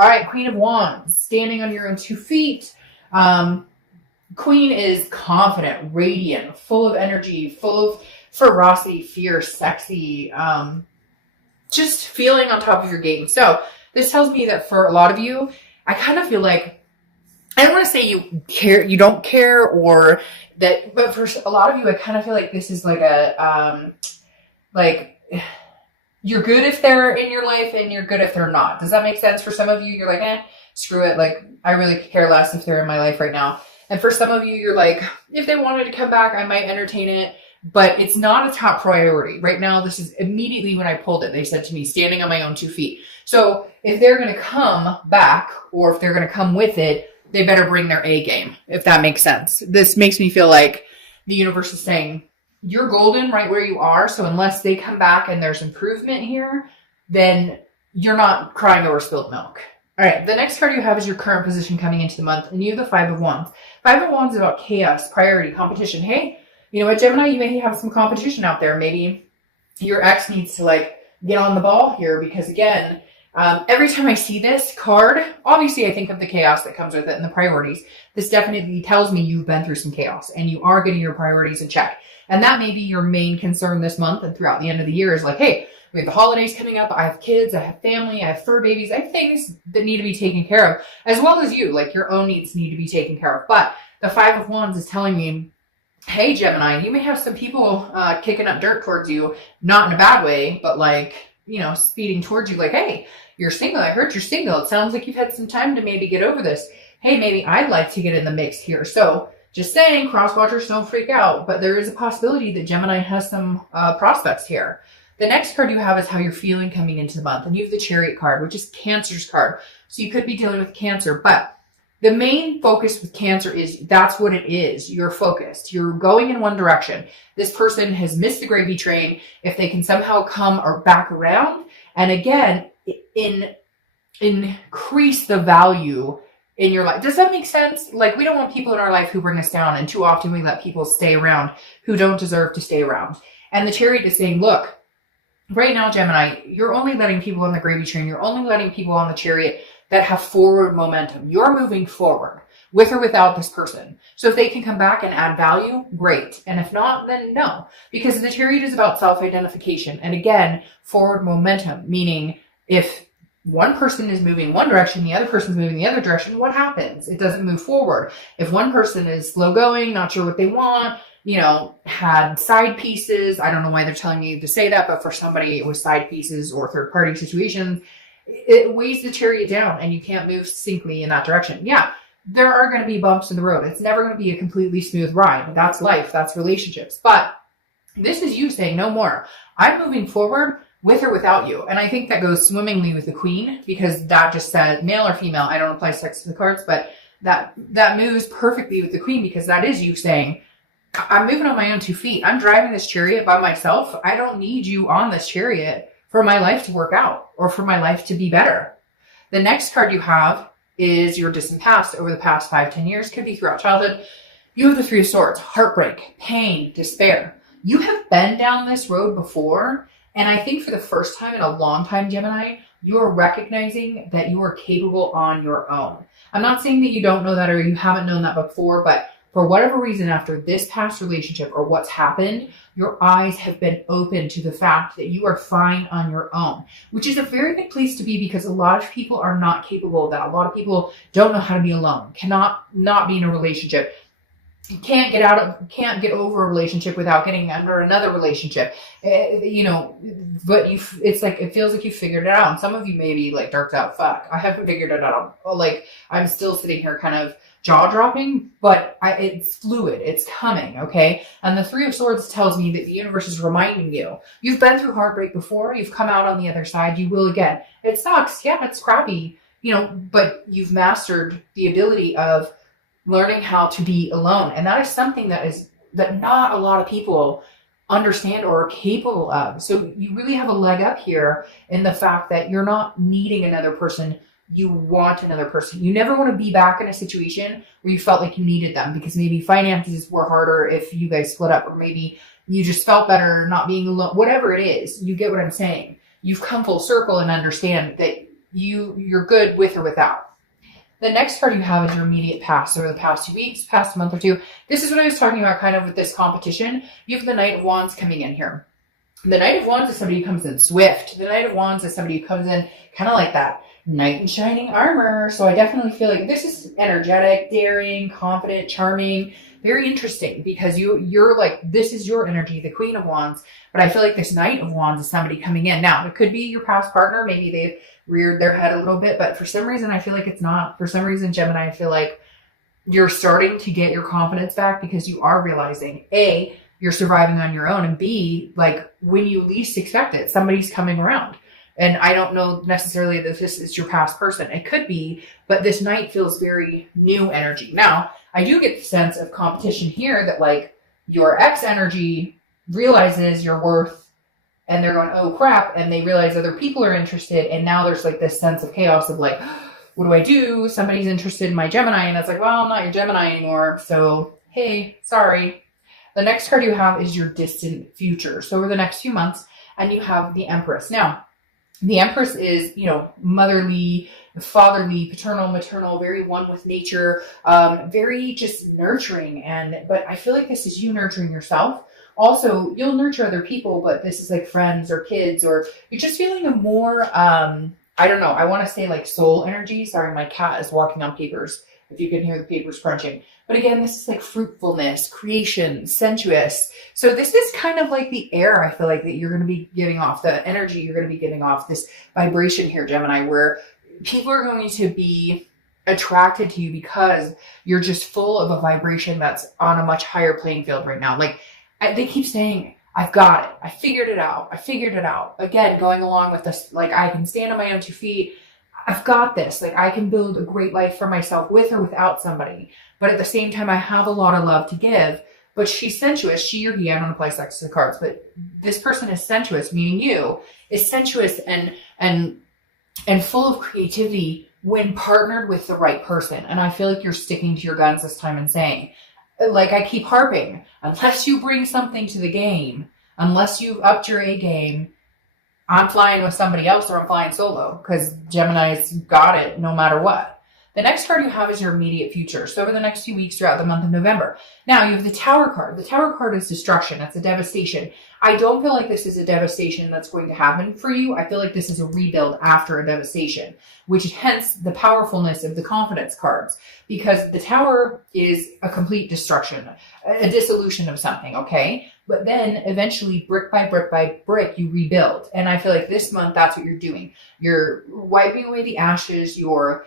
All right, Queen of Wands, standing on your own 2 feet. Queen is confident, radiant, full of energy, full of ferocity, fierce, sexy, just feeling on top of your game. So this tells me that for a lot of you, I kind of feel like, I don't want to say you don't care, or that, but for a lot of you, I kind of feel like this is like a, like, you're good if they're in your life and you're good if they're not. Does that make sense? For some of you, you're like, screw it. Like, I really care less if they're in my life right now. And for some of you, you're like, if they wanted to come back, I might entertain it, but it's not a top priority. Right now, this is immediately when I pulled it, they said to me, standing on my own 2 feet. So if they're going to come back, or if they're going to come with it, they better bring their A game, if that makes sense. This makes me feel like the universe is saying, you're golden right where you are. So unless they come back and there's improvement here, then you're not crying over spilled milk. All right, the next card you have is your current position coming into the month, and you have the Five of Wands. Five of Wands is about chaos, priority, competition. Hey, you know what, Gemini, you may have some competition out there. Maybe your ex needs to like get on the ball here, because again, every time I see this card, obviously I think of the chaos that comes with it and the priorities. This definitely tells me you've been through some chaos and you are getting your priorities in check. And that may be your main concern this month and throughout the end of the year is like, hey, we have the holidays coming up. I have kids, I have family, I have fur babies. I have things that need to be taken care of, as well as you, like your own needs need to be taken care of. But the Five of Wands is telling me, hey, Gemini, you may have some people kicking up dirt towards you, not in a bad way, but like, you know, speeding towards you like, hey, you're single. I heard you're single. It sounds like you've had some time to maybe get over this. Hey, maybe I'd like to get in the mix here. So just saying, cross watchers, don't freak out. But there is a possibility that Gemini has some prospects here. The next card you have is how you're feeling coming into the month. And you have the Chariot card, which is Cancer's card. So you could be dealing with Cancer. But the main focus with Cancer is that's what it is. You're focused. You're going in one direction. This person has missed the gravy train. If they can somehow come or back around, and again, increase the value in your life. Does that make sense? Like, we don't want people in our life who bring us down, and too often we let people stay around who don't deserve to stay around. And the Chariot is saying, look, right now, Gemini, you're only letting people on the gravy train. You're only letting people on the Chariot that have forward momentum. You're moving forward with or without this person. So if they can come back and add value, great. And if not, then no. Because the Chariot is about self-identification. And again, forward momentum, meaning if one person is moving one direction, the other person's moving the other direction, what happens? It doesn't move forward. If one person is slow going, not sure what they want, you know, had side pieces, I don't know why they're telling me to say that, but for somebody it was side pieces or third party situations, it weighs the Chariot down and you can't move succinctly in that direction. Yeah, there are going to be bumps in the road. It's never going to be a completely smooth ride. That's life. That's relationships. But this is you saying no more. I'm moving forward with or without you. And I think that goes swimmingly with the Queen, because that just said male or female. I don't apply sex to the cards, but that moves perfectly with the Queen, because that is you saying, I'm moving on my own 2 feet. I'm driving this Chariot by myself. I don't need you on this Chariot for my life to work out or for my life to be better. The next card you have is your distant past. Over the past 5-10 years, could be throughout childhood. You have the Three of Swords, heartbreak, pain, despair. You have been down this road before. And I think for the first time in a long time, Gemini, you are recognizing that you are capable on your own. I'm not saying that you don't know that or you haven't known that before, but for whatever reason, after this past relationship or what's happened, your eyes have been open to the fact that you are fine on your own, which is a very good place to be, because a lot of people are not capable of that. A lot of people don't know how to be alone, cannot not be in a relationship. You can't get over a relationship without getting under another relationship, you know, but it's like, it feels like you figured it out. And some of you may be like darked out. Fuck, I haven't figured it out. Like, I'm still sitting here kind of jaw dropping, but it's fluid. It's coming. Okay. And the Three of Swords tells me that the universe is reminding you, you've been through heartbreak before. You've come out on the other side. You will again. It sucks. Yeah, it's crappy, you know, but you've mastered the ability of learning how to be alone. And that is something that not a lot of people understand or are capable of. So you really have a leg up here in the fact that you're not needing another person. You want another person. You never want to be back in a situation where you felt like you needed them, because maybe finances were harder if you guys split up, or maybe you just felt better not being alone. Whatever it is, you get what I'm saying. You've come full circle and understand that you're good with or without. The next card you have is your immediate past, over the past 2 weeks, past month or two. This is what I was talking about kind of with this competition. You have the Knight of Wands coming in here. The Knight of Wands is somebody who comes in swift. The Knight of Wands is somebody who comes in kind of like that knight in shining armor. So I definitely feel like this is energetic, daring, confident, charming, very interesting, because you're like, this is your energy, the Queen of Wands. But I feel like this Knight of Wands is somebody coming in. Now, it could be your past partner. Maybe they've reared their head a little bit, but for some reason, I feel like it's not. For some reason, Gemini, I feel like you're starting to get your confidence back because you are realizing, A, you're surviving on your own, and B, like when you least expect it, somebody's coming around. And I don't know necessarily that this is your past person. It could be, but this Knight feels very new energy. Now, I do get the sense of competition here that like your ex energy realizes your worth, and they're going, oh crap, and they realize other people are interested, and now there's like this sense of chaos of like, what do I do? Somebody's interested in my Gemini, and it's like, well, I'm not your Gemini anymore, so hey, sorry. The next card you have is your distant future. So over the next few months, and you have the Empress. Now, the Empress is, motherly, fatherly, paternal, maternal, very one with nature, very just nurturing. But I feel like this is you nurturing yourself. Also, you'll nurture other people, but this is like friends or kids, or you're just feeling a more, I don't know, I want to say like soul energy. Sorry, my cat is walking on papers, if you can hear the papers crunching. But again, this is like fruitfulness, creation, sensuous. So this is kind of like the air, I feel like, that you're going to be giving off, the energy you're going to be giving off, this vibration here, Gemini, where people are going to be attracted to you because you're just full of a vibration that's on a much higher playing field right now. Like, they keep saying, I've got it. I figured it out. I figured it out. Again, going along with this, like, I can stand on my own 2 feet. I've got this. Like, I can build a great life for myself with or without somebody. But at the same time, I have a lot of love to give. But she's sensuous. She or he, I don't apply sex to the cards, but this person is sensuous, meaning you, is sensuous and full of creativity when partnered with the right person. And I feel like you're sticking to your guns this time and saying, like I keep harping, unless you bring something to the game, unless you've upped your A game, I'm flying with somebody else or I'm flying solo, because Gemini's got it no matter what. The next card you have is your immediate future. So over the next few weeks throughout the month of November. Now you have the Tower card. The Tower card is destruction. It's a devastation. I don't feel like this is a devastation that's going to happen for you. I feel like this is a rebuild after a devastation, which hence the powerfulness of the confidence cards, because the Tower is a complete destruction, a dissolution of something, okay? But then eventually, brick by brick by brick, you rebuild. And I feel like this month, that's what you're doing. You're wiping away the ashes. You're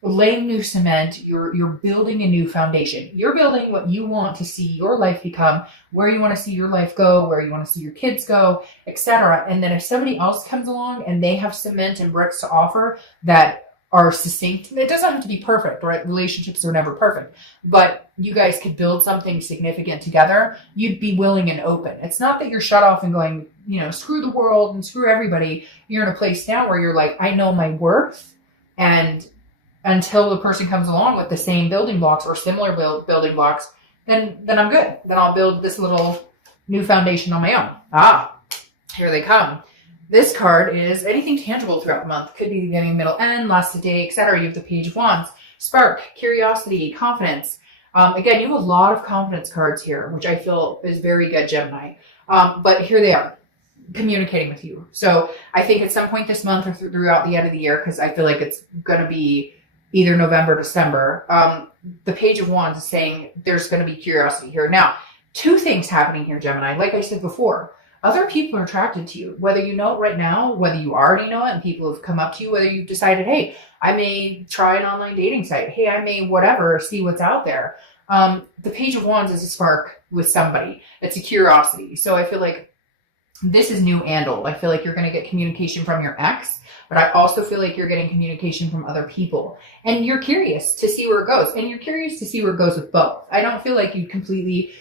laying new cement. You're building a new foundation. You're building what you want to see your life become, where you want to see your life go, where you want to see your kids go, etc. And then if somebody else comes along and they have cement and bricks to offer that are succinct, it doesn't have to be perfect, right? Relationships are never perfect, but you guys could build something significant together. You'd be willing and open. It's not that you're shut off and going, screw the world and screw everybody. You're in a place now where you're like, I know my worth, and until the person comes along with the same building blocks or similar building blocks, then I'm good. Then I'll build this little new foundation on my own. Here they come. This card is anything tangible throughout the month. Could be the beginning, middle, end, last of the day, etc. You have the Page of Wands, spark, curiosity, confidence. Again, you have a lot of confidence cards here, which I feel is very good, Gemini. But here they are, communicating with you. So I think at some point this month or throughout the end of the year, because I feel like it's going to be either November, December, the Page of Wands is saying there's going to be curiosity here. Now, 2 things happening here, Gemini. Like I said before, other people are attracted to you, whether you know it right now, whether you already know it and people have come up to you, whether you've decided, hey, I may try an online dating site. Hey, I may whatever, see what's out there. The Page of Wands is a spark with somebody. It's a curiosity. So I feel like this is new and old. I feel like you're going to get communication from your ex, but I also feel like you're getting communication from other people. And you're curious to see where it goes. And you're curious to see where it goes with both. I don't feel like you completely,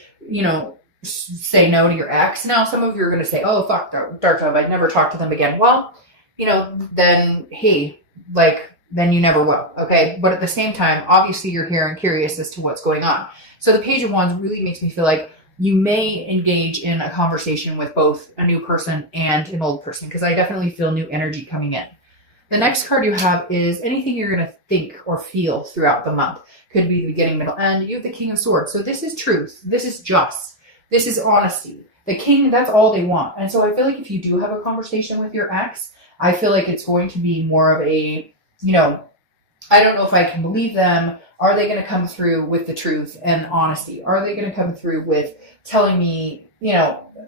say no to your ex. Now, some of you are going to say, oh, fuck, Dark Dove, I'd never talk to them again. Well, then, hey, then you never will, okay? But at the same time, obviously you're here and curious as to what's going on. So the Page of Wands really makes me feel like you may engage in a conversation with both a new person and an old person, because I definitely feel new energy coming in. The next card you have is anything you're going to think or feel throughout the month. Could be the beginning, middle, end. You have the King of Swords. So this is truth. This is just. This is honesty. The king, that's all they want. And so I feel like if you do have a conversation with your ex, I feel like it's going to be more of a, I don't know if I can believe them. Are they going to come through with the truth and honesty? Are they going to come through with telling me,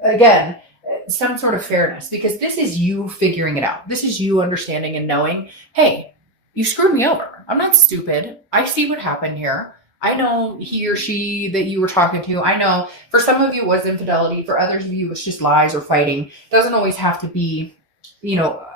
again, some sort of fairness? Because this is you figuring it out. This is you understanding and knowing, hey, you screwed me over. I'm not stupid. I see what happened here. I know he or she that you were talking to. I know for some of you it was infidelity. For others of you, it's just lies or fighting. It doesn't always have to be,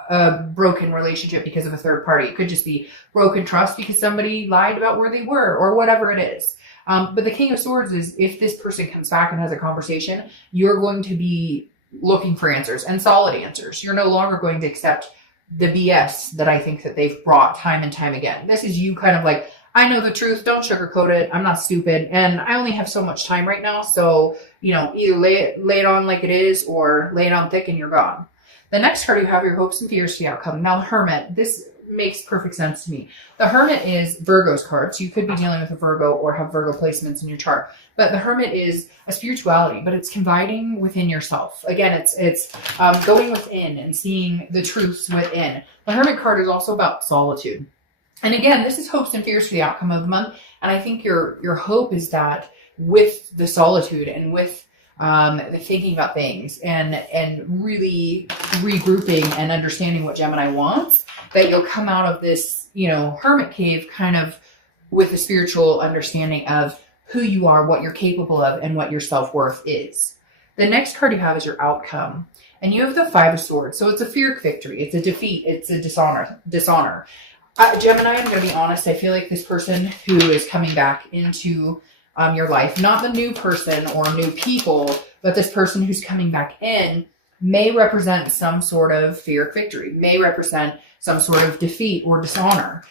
a broken relationship because of a third party. It could just be broken trust because somebody lied about where they were or whatever it is. But the King of Swords is if this person comes back and has a conversation, you're going to be looking for answers and solid answers. You're no longer going to accept the BS that I think that they've brought time and time again. This is you kind of like, I know the truth. Don't sugarcoat it. I'm not stupid. And I only have so much time right now. So, either lay it on like it is or lay it on thick and you're gone. The next card you have your hopes and fears for the outcome. Now, the Hermit, this makes perfect sense to me. The Hermit is Virgo's card. So you could be dealing with a Virgo or have Virgo placements in your chart. But the Hermit is a spirituality, but it's confiding within yourself. Again, it's going within and seeing the truths within. The Hermit card is also about solitude. And again, this is hopes and fears for the outcome of the month. And I think your hope is that with the solitude and with the thinking about things and really regrouping and understanding what Gemini wants, that you'll come out of this, hermit cave kind of with a spiritual understanding of who you are, what you're capable of, and what your self-worth is. The next card you have is your outcome. And you have the Five of Swords. So it's a fear victory. It's a defeat. It's a dishonor. Gemini, I'm going to be honest. I feel like this person who is coming back into your life, not the new person or new people, but this person who's coming back in may represent some sort of fear victory, may represent some sort of defeat or dishonor.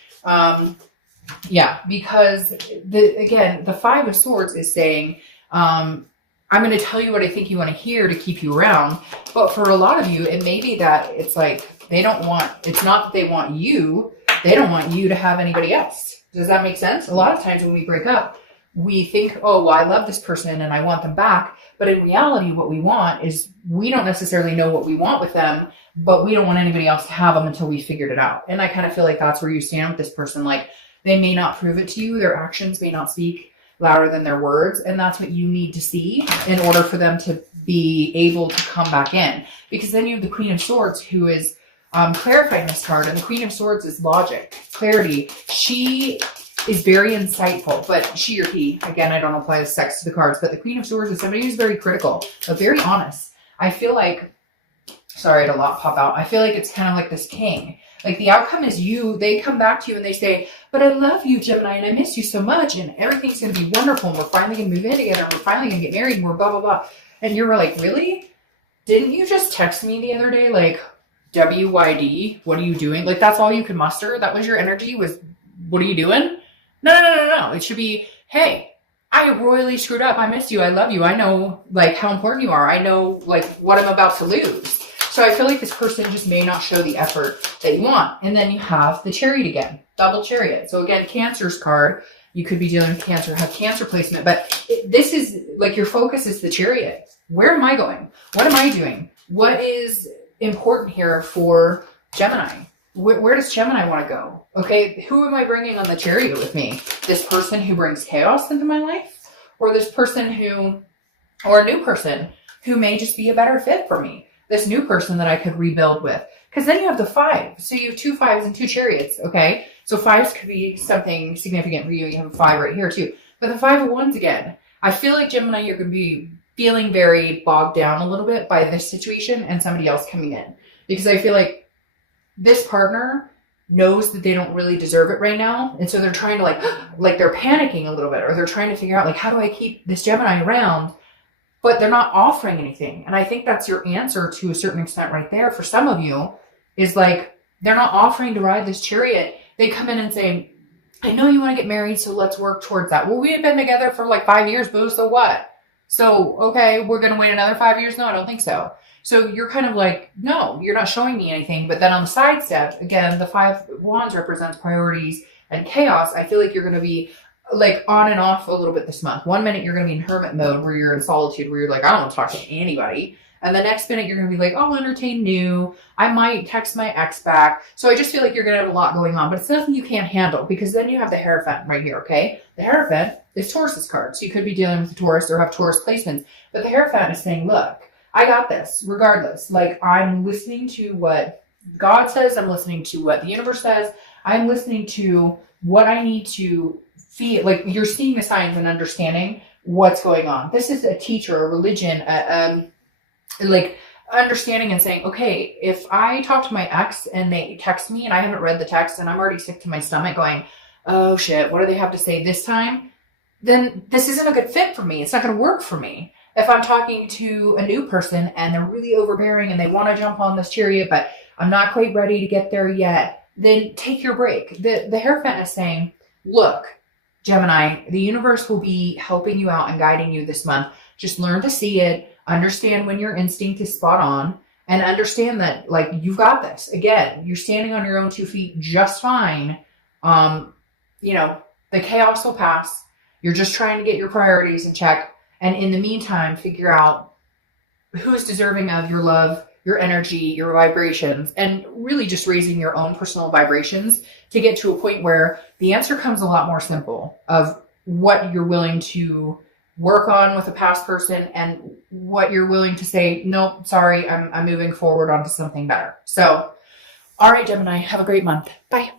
Because the Five of Swords is saying, I'm going to tell you what I think you want to hear to keep you around. But for a lot of you, it may be that it's like it's not that they want you. They don't want you to have anybody else. Does that make sense? A lot of times when we break up, we think, oh, well, I love this person and I want them back. But in reality, what we want is we don't necessarily know what we want with them, but we don't want anybody else to have them until we figured it out. And I kind of feel like that's where you stand with this person. Like they may not prove it to you. Their actions may not speak louder than their words. And that's what you need to see in order for them to be able to come back in. Because then you have the Queen of Swords who is clarifying this card. And the Queen of Swords is logic, clarity. She is very insightful, but she or he, again, I don't apply the sex to the cards, but the Queen of Swords is somebody who's very critical, but very honest. I feel like, sorry, I had a lot pop out. I feel like it's kind of like this king. Like the outcome is they come back to you and they say, but I love you, Gemini, and I miss you so much, and everything's going to be wonderful, and we're finally going to move in together, and we're finally going to get married, and we're blah, blah, blah. And you're like, really? Didn't you just text me the other day? Like, WYD, what are you doing? Like, that's all you could muster? That was your energy was, what are you doing? No. It should be, hey, I royally screwed up. I miss you. I love you. I know like how important you are. I know like what I'm about to lose. So I feel like this person just may not show the effort that you want. And then you have the Chariot again, double Chariot. So again, Cancer's card. You could be dealing with Cancer, have Cancer placement, but this is like your focus is the Chariot. Where am I going? What am I doing? What is important here for Gemini? Where does Gemini want to go? Okay, who am I bringing on the Chariot with me? This person who brings chaos into my life? Or this person or a new person who may just be a better fit for me? This new person that I could rebuild with? Because then you have the Five. So you have two Fives and two Chariots, okay? So fives could be something significant for you. You have a Five right here too. But the Five of Wands again. I feel like Gemini, you're going to be feeling very bogged down a little bit by this situation and somebody else coming in. Because I feel like this partner knows that they don't really deserve it right now. And so they're trying to like they're panicking a little bit, or they're trying to figure out like, how do I keep this Gemini around? But they're not offering anything. And I think that's your answer to a certain extent right there. For some of you is like, they're not offering to ride this Chariot. They come in and say, I know you want to get married, so let's work towards that. Well, we had been together for like 5 years, boo, so what? So, okay, we're going to wait another 5 years? No, I don't think so. So you're kind of like, no, you're not showing me anything. But then on the side step, again, the 5 wands represents priorities and chaos. I feel like you're going to be like on and off a little bit this month. One minute you're going to be in hermit mode where you're in solitude, where you're like, I don't want to talk to anybody. And the next minute you're going to be like, I'll entertain new. I might text my ex back. So I just feel like you're going to have a lot going on, but it's nothing you can't handle, because then you have the Hierophant right here, okay? The Hierophant is Taurus's card. So you could be dealing with a Taurus or have Taurus placements. But the Hierophant is saying, look, I got this regardless. Like, I'm listening to what God says. I'm listening to what the universe says. I'm listening to what I need to feel. Like, you're seeing the signs and understanding what's going on. This is a teacher, a religion, like understanding and saying, okay, if I talk to my ex and they text me and I haven't read the text and I'm already sick to my stomach going, oh shit, what do they have to say this time? Then this isn't a good fit for me. It's not going to work for me. If I'm talking to a new person and they're really overbearing and they want to jump on this chariot, but I'm not quite ready to get there yet, then take your break. The Hierophant is saying, look, Gemini, the universe will be helping you out and guiding you this month. Just learn to see it. Understand when your instinct is spot on, and understand that, like, you've got this. Again, you're standing on your own 2 feet just fine. You know, the chaos will pass. You're just trying to get your priorities in check. And in the meantime, figure out who is deserving of your love, your energy, your vibrations, and really just raising your own personal vibrations to get to a point where the answer comes a lot more simple of what you're willing to work on with a past person and what you're willing to say, nope, sorry, I'm moving forward onto something better. So, all right, Gemini, have a great month. Bye.